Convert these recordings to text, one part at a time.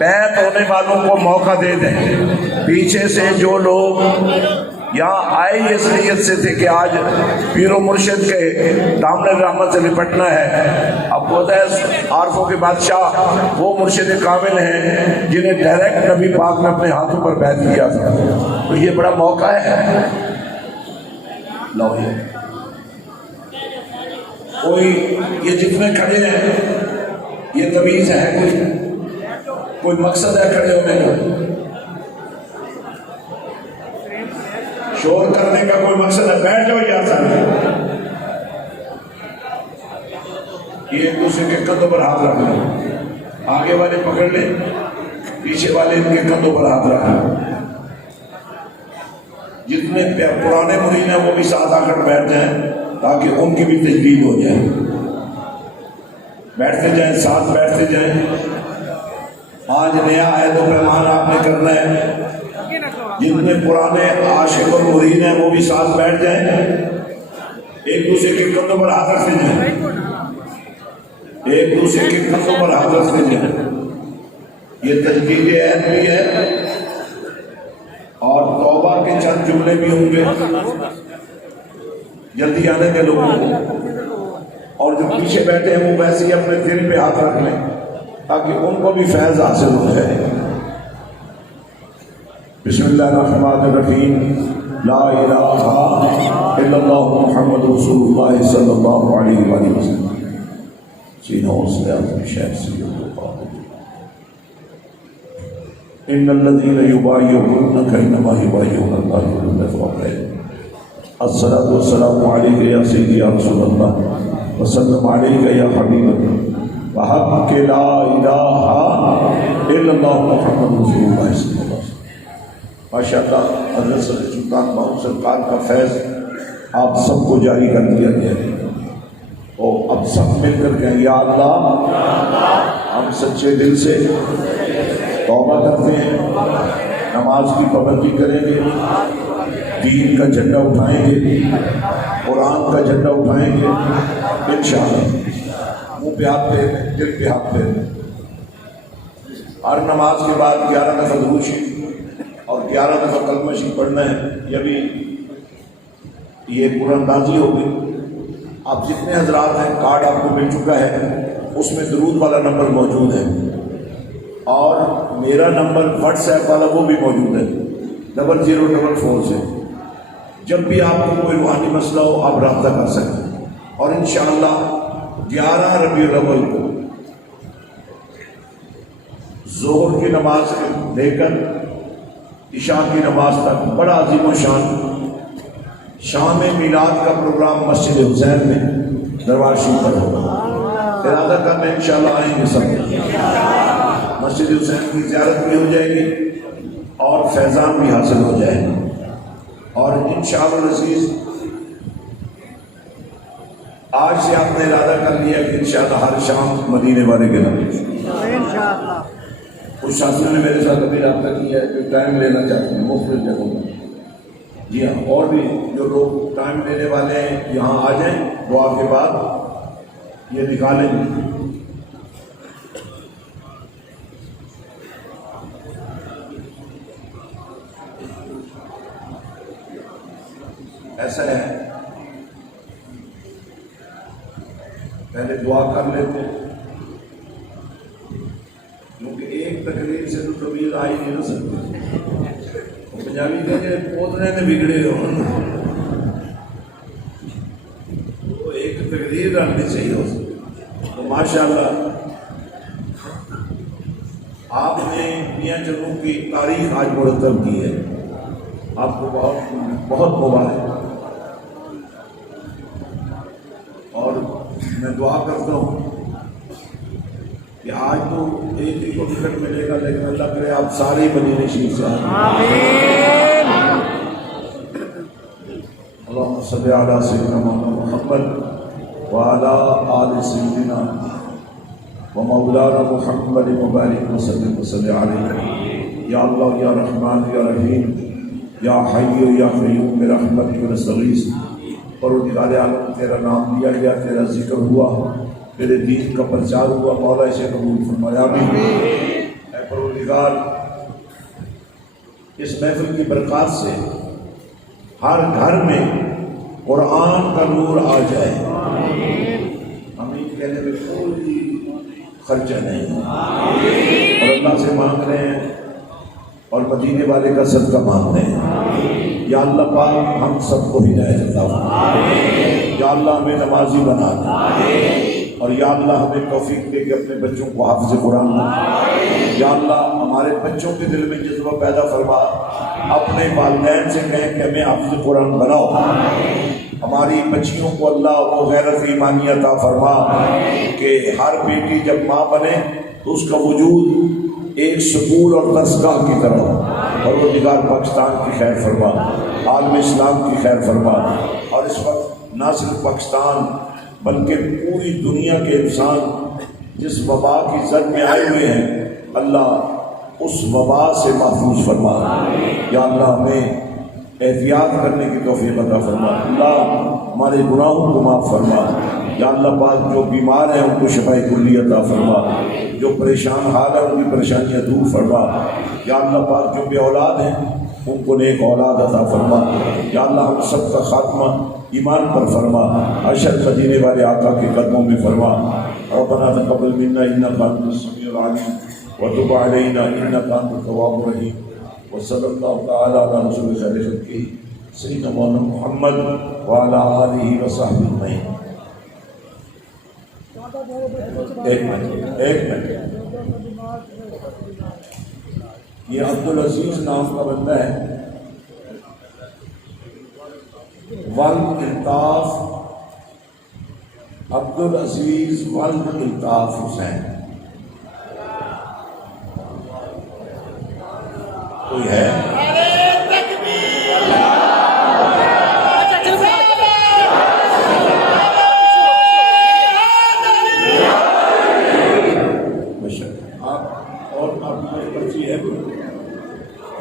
بیعت ہونے والوں کو موقع دے دیں. پیچھے سے جو لوگ یہاں آئے اس نیت سے تھے کہ آج پیر و مرشد کے دامن رحمت سے نپٹنا ہے، اب وہ عارفوں کے بادشاہ وہ مرشد کامل ہیں جنہیں ڈائریکٹ نبی پاک نے اپنے ہاتھوں پر بیعت کیا تھا. تو یہ بڑا موقع ہے. لو کوئی یہ جتنے کھڑے ہیں یہ تمیز ہے، کوئی مقصد ہے کھڑے ہونے کا؟ شور کرنے کا کوئی مقصد ہے؟ بیٹھ جاؤ یار سامنے. یہ ایک دوسرے کے کندھوں پر ہاتھ رکھ لیں، آگے والے پکڑ لیں، پیچھے والے ان کے کندھوں پر ہاتھ رکھ لیں. جتنے پرانے مرید ہیں وہ بھی ساتھ آ کر بیٹھ جائیں تاکہ ان کی بھی تجدید ہو جائے. بیٹھتے جائیں، ساتھ بیٹھتے جائیں. آج نیا عہد و پیمان آپ نے کرنا ہے. جتنے پرانے عاشق اور مرید ہیں وہ بھی ساتھ بیٹھ جائیں، ایک دوسرے کے کندھوں پر ہاتھ رکھتے جائیں، ایک دوسرے کے کندھوں پر ہاتھ رکھتے جائیں. یہ تجدید عہد بھی ہے اور توبہ کے چند جملے بھی ہوں گے. جلدی آنے کے لوگوں کو، اور جو پیچھے بیٹھے ہیں وہ ویسے ہی اپنے دل پہ ہاتھ رکھ لیں تاکہ ان کو بھی فیض حاصل ہو جائے. بسم اللہ الرحمن الرحیم. لا الہ الا اللہ محمد رسول اللہ صلی اللہ علیہ وآلہ وسلم. سینہ حوصلہ اپنے شہر سے ان الذین یبایعونک انما یبایعون اللہ یدہ فوق ایدیہم. الصلاۃ والسلام علیک یا سیدی یا رسول اللہ وسلم علیک یا حبیب اللہ وحق لا الہ الا اللہ محمد رسول اللہ صلی اللہ علیہ وسلم. ماشاءاللہ حضرت سلطان محمود سرکار کا فیض آپ سب کو جاری کر دیا گیا ہے. اور اب سب مل کر کہیں یا اللہ ہم سچے دل سے توبہ کرتے ہیں، نماز کی پابندی کریں گے، دین کا جھنڈا اٹھائیں گے، قرآن کا جھنڈا اٹھائیں گے انشاءاللہ. منہ پہ ہاتھ پھیریں، دل پہ ہاتھ پھیریں. ہر نماز کے بعد 11 دفعہ درود شریف اور 11 دفعہ کلمہ شریف پڑھنا ہے. یہ بھی یہ قرآن اندازی ہوگی. آپ جتنے حضرات ہیں کارڈ آپ کو مل چکا ہے، اس میں درود والا نمبر موجود ہے اور میرا نمبر واٹس ایپ والا وہ بھی موجود ہے 0044 سے. جب بھی آپ کو کوئی روحانی مسئلہ ہو آپ رابطہ کر سکتے ہیں. اور انشاءاللہ 11 ربیع الاول کو ظہر کی نماز سے لے کر عشاء کی نماز تک بڑا عظیم و شان شام میلاد کا پروگرام مسجد حسین میں دربار شریف پر ہوگا. ارادہ کرنے انشاءاللہ آئیں گے سب. مسجد حسین کی زیارت بھی ہو جائے گی اور فیضان بھی حاصل ہو جائے گا. اور انشاءاللہ العزیز آج سے آپ نے ارادہ کر لیا کہ انشاءاللہ ہر شام مدینے والے کے نام انشاءاللہ. کچھ ساتھیوں نے میرے ساتھ ابھی رابطہ کیا ہے کہ ٹائم لینا چاہتے ہیں مختلف جگہوں میں. جی ہاں، اور بھی جو لوگ ٹائم لینے والے ہیں یہاں آ جائیں، دعا کے بعد یہ نکالیں گے. ایسا ہے پہلے دعا کر لیتے کیونکہ ایک تقریر سے تو طویل آ ہی نہیں نہ سکتی. پنجابی کہتے ہیں پودنے میں بگڑے ہو تو ایک تقریر رکھنی چاہیے ہو سکتی. تو ماشاءاللہ آپ نے میاں چلوں کی تاریخ آج مرتب کی ہے. آپ کو بہت بہت مبارک. اور میں دعا کرتا ہوں کہ آج تو ایک ہی کو ٹکٹ ملے گا لیکن اللہ کرے آپ سارے مدینے شریف سے آمین. اللہم صلی علی سیدنا محمد وعلی آل سیدنا ومولانا محمد مبارک وسلم وصلی علیہ. یا اللہ یا رحمان یا رحیم یا حی یا قیوم برحمتک نستغیث. پروردگار عالم تیرا نام لیا گیا، تیرا ذکر ہوا، تیرے دین کا پرچار ہوا، مولا اسے قبول فرمایا. بھی پروردگار اس محفل کی برکات سے ہر گھر میں قرآن کا نور آ جائے. امین کہنے میں کوئی خرچہ نہیں اور اللہ سے مانگ رہے ہیں اور مدینے والے کا صدقہ مانگ رہے ہیں. یا اللہ پاک ہم سب کو ہدایت عطا فرما. یا اللہ ہمیں نمازی بنا دے اور یا اللہ ہمیں توفیق دے کہ اپنے بچوں کو حافظ قرآن بنا. یا اللہ ہمارے بچوں کے دل میں جذبہ پیدا فرما. اپنے والدین سے کہیں کہ ہمیں حافظ قرآن بناؤ. ہماری بچیوں کو اللہ وہ غیرت ایمانی عطا فرما کہ ہر بیٹی جب ماں بنے تو اس کا وجود ایک سکول اور درسگاہ کی طرح ہو. پروردگار پاکستان کی خیر فرما, عالم اسلام کی خیر فرما. اور اس وقت نہ صرف پاکستان بلکہ پوری دنیا کے انسان جس وبا کی زد میں آئے ہوئے ہیں, اللہ اس وبا سے محفوظ فرما. یا اللہ ہمیں احتیاط کرنے کی توفیق عطا فرما. اللہ ہمارے گناہوں کو معاف فرما. یا اللہ پاک جو بیمار ہیں ان کو شفائے کلی عطا فرما. جو پریشان حال ہیں ان کی پریشانیاں دور فرما. یا اللہ پاک جو بے اولاد ہیں ان کو نیک اولاد عطا فرما. یا اللہ ہم سب کا خاتمہ ایمان پر فرما. اشر مدینے والے آقا کے قدموں میں فرما. ربنا تقبل منا انک انت السمیع العلیم وتب علینا انک انت التواب الرحیم. وصلی اللہ تعالی علی رسول خیر خلقہ سیدنا مولانا محمد وعلی آلہ وصحبہ اجمعین. ایک منٹ یہ عبدالعزیز نام کا بندہ ہے. ولد الطاف عبدالعزیز ولد الطاف حسین. کوئی ہے؟ آپ اور آپ کی پرچی ہے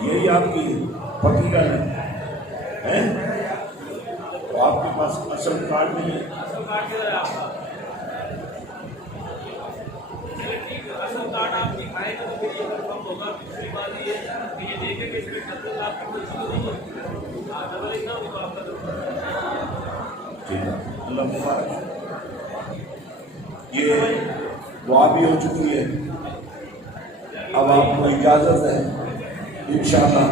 یہی آپ کی پکی کا ہے. تو آپ کے پاس اصل کارڈ نہیں ہے. اصل کارڈ آپ دکھائیں گے تو پھر یہ کنفرم ہوگا. دوسری بات یہ ہے کہ یہ دیکھیں کہ اس میں 70 لاکھ کی کوئی نہیں ہے. ڈبل ایک نہ ہوگا آپ کا. ٹھیک ہے, اللہ مبارک. یہ دعا بھی ہو چکی ہے. اب آپ کو اجازت ہے انشاءاللہ